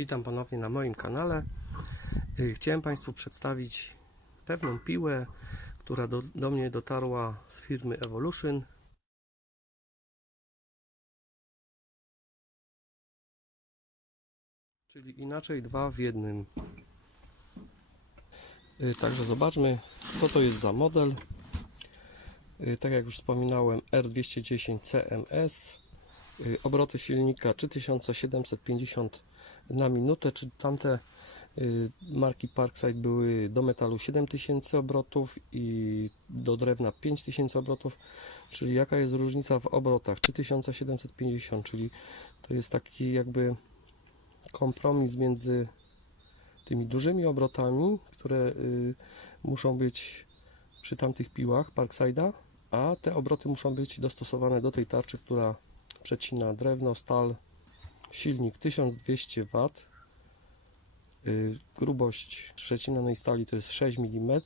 Witam ponownie na moim kanale. Y, Chciałem Państwu przedstawić pewną piłę, która do, do mnie dotarła z firmy Evolution. Czyli inaczej dwa w jednym. Y, Także zobaczmy, co to jest za model. Y, Tak jak już wspominałem, R210 CMS. Obroty silnika 3750 na minutę, czy tamte y, marki Parkside były do metalu 7000 obrotów i do drewna 5000 obrotów, czyli jaka jest różnica w obrotach? 3750, czyli to jest taki jakby kompromis między tymi dużymi obrotami, które y, muszą być przy tamtych piłach Parkside'a, a te obroty muszą być dostosowane do tej tarczy, która przecina drewno, stal, silnik 1200 W, y, grubość przecinanej stali to jest 6 mm,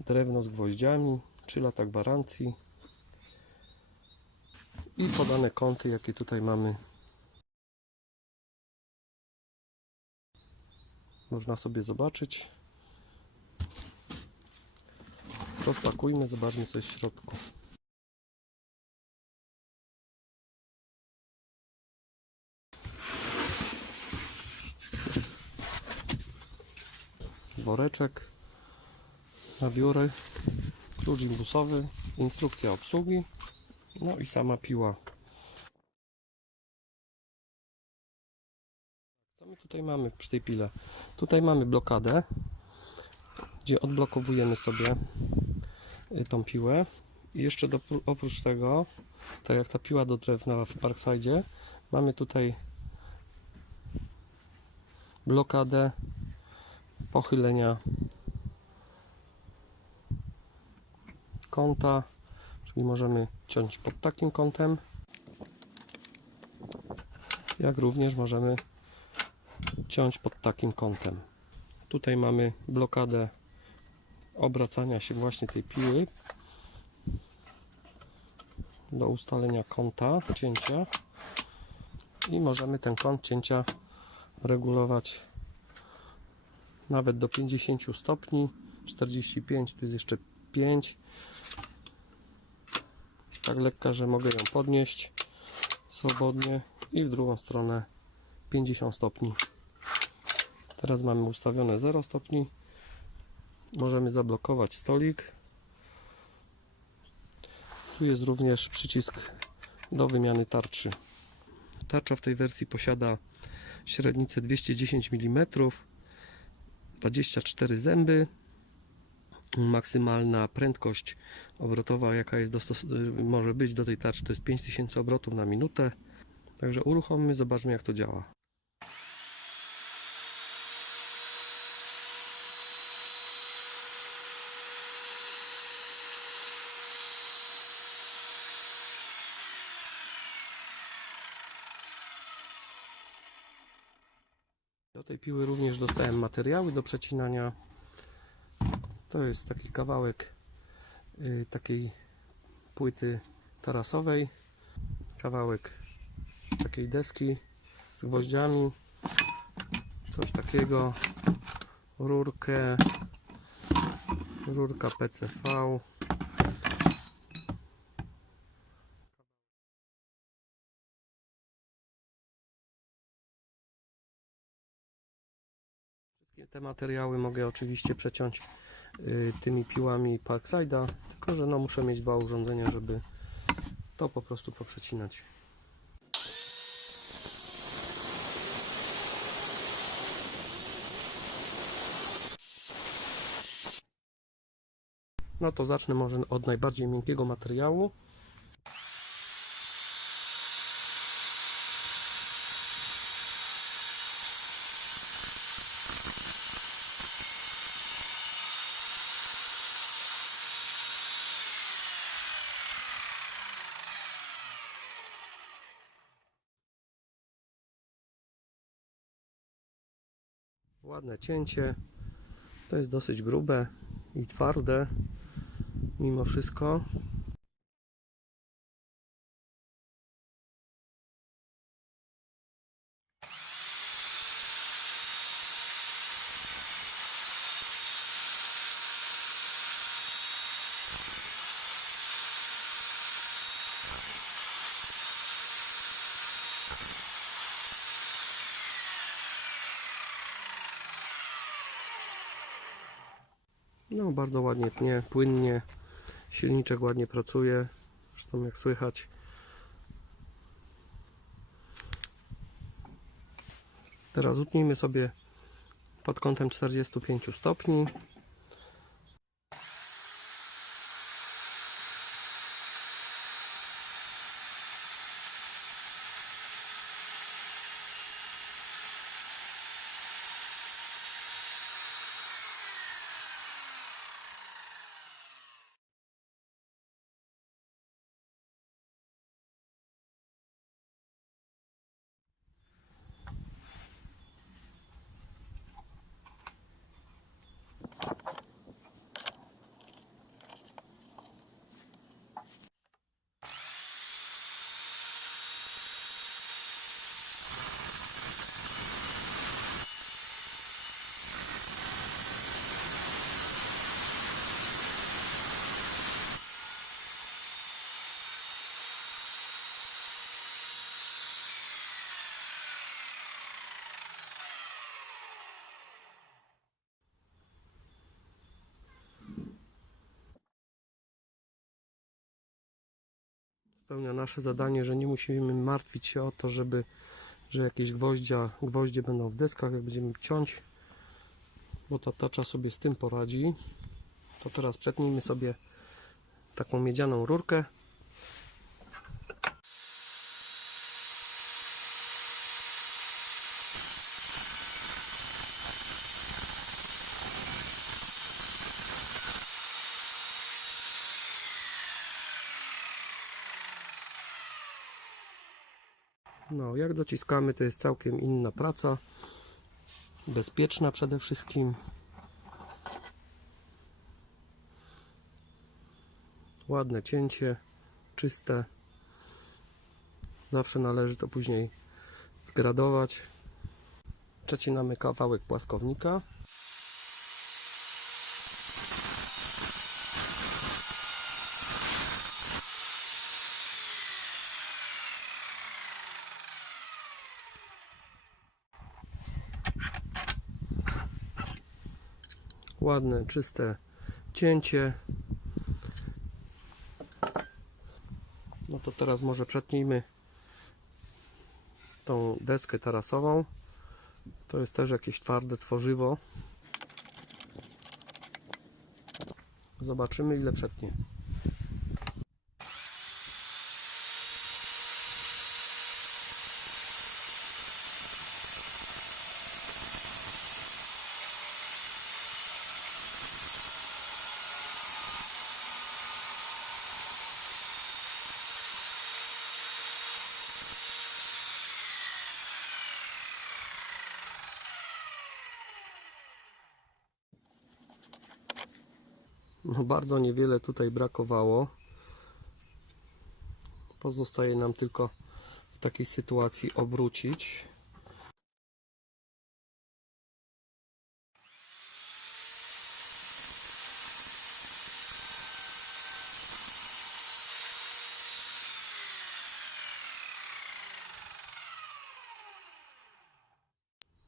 drewno z gwoździami, 3 lata gwarancji i podane kąty, jakie tutaj mamy. Można sobie zobaczyć. Rozpakujmy, zobaczmy co jest w środku. Woreczek na biurę, klucz imbusowy, instrukcja obsługi, no i sama piła. Co my tutaj mamy przy tej pile? Tutaj mamy blokadę, gdzie odblokowujemy sobie y, tą piłę. I jeszcze do, oprócz tego, tak jak ta piła do drewna w Parkside, mamy tutaj blokadę pochylenia kąta, czyli możemy ciąć pod takim kątem, jak również możemy ciąć pod takim kątem. Tutaj mamy blokadę obracania się właśnie tej piły do ustalenia kąta cięcia i możemy ten kąt cięcia regulować nawet do 50 stopni 45 tu jest jeszcze 5 jest tak lekka, że mogę ją podnieść swobodnie i w drugą stronę 50 stopni. Teraz mamy ustawione 0 stopni. Możemy zablokować stolik. Tu jest również przycisk do wymiany tarczy. Tarcza w tej wersji posiada średnicę 210 mm 24 zęby. Maksymalna prędkość obrotowa, jaka jest może być do tej tarczy, to jest 5000 obrotów na minutę. Także uruchommy, zobaczmy jak to działa. Do tej piły również dostałem materiały do przecinania. To jest taki kawałek y, takiej płyty tarasowej, kawałek takiej deski z gwoździami, coś takiego, rurkę, rurka PCV. Te materiały mogę oczywiście przeciąć y, tymi piłami Parkside'a, tylko że no muszę mieć dwa urządzenia, żeby to po prostu poprzecinać. No to zacznę może od najbardziej miękkiego materiału. Ładne cięcie. To jest dosyć grube i twarde mimo wszystko. Thank No, bardzo ładnie tnie, płynnie. Silniczek ładnie pracuje. Zresztą jak słychać. Teraz utnijmy sobie pod kątem 45 stopni. Spełnia nasze zadanie, że nie musimy martwić się o to, żeby, że jakieś gwoździa, gwoździe będą w deskach, jak będziemy ciąć, bo ta tacza sobie z tym poradzi. To teraz przetnijmy sobie taką miedzianą rurkę. No, jak dociskamy, to jest całkiem inna praca. Bezpieczna przede wszystkim. Ładne cięcie, czyste. Zawsze należy to później zgradować. Przecinamy kawałek płaskownika. Ładne, czyste cięcie. No to teraz może przetnijmy tą deskę tarasową. To jest też jakieś twarde tworzywo. Zobaczymy ile przetnie. No bardzo niewiele tutaj brakowało. Pozostaje nam tylko w takiej sytuacji obrócić.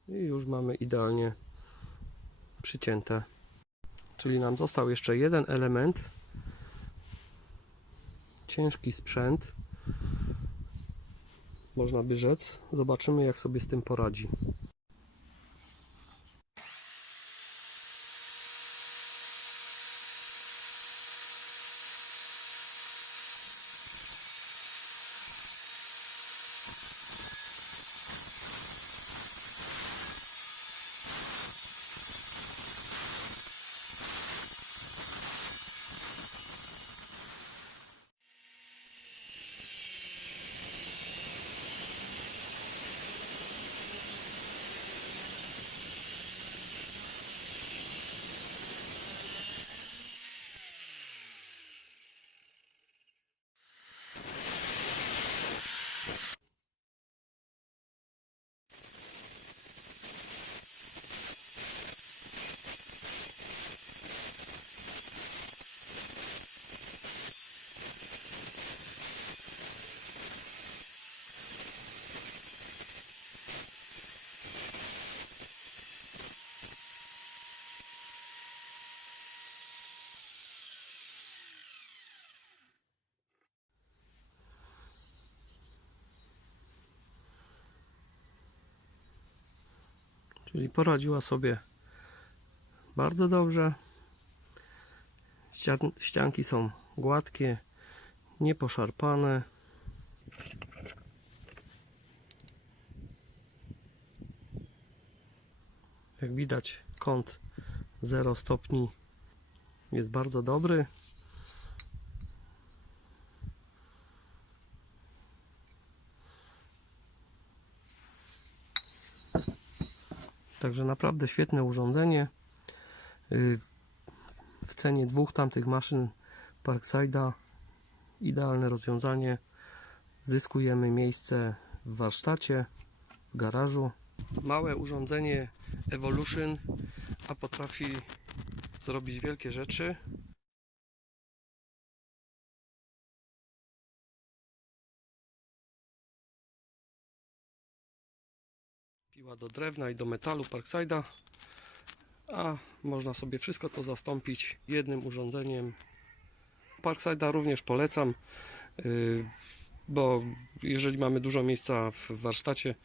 I już mamy idealnie przycięte Czyli nam został jeszcze jeden element. Ciężki sprzęt. Można by rzec. Zobaczymy jak sobie z tym poradzi. Czyli poradziła sobie bardzo dobrze. Ścian, ścianki są gładkie, nieposzarpane. Jak widać, kąt 0 stopni jest bardzo dobry. Także naprawdę świetne urządzenie. Y, W cenie dwóch tamtych maszyn Parkside'a idealne rozwiązanie. Zyskujemy miejsce w warsztacie, w garażu. Małe urządzenie Evolution, a potrafi zrobić wielkie rzeczy. Do drewna i do metalu Parkside'a, a można sobie wszystko to zastąpić jednym urządzeniem. Parkside'a również polecam, yy, bo jeżeli mamy dużo miejsca w warsztacie,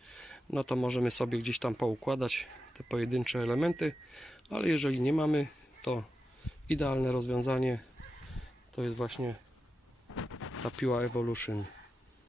no to możemy sobie gdzieś tam poukładać te pojedyncze elementy, ale jeżeli nie mamy, to idealne rozwiązanie to jest właśnie ta piła Evolution.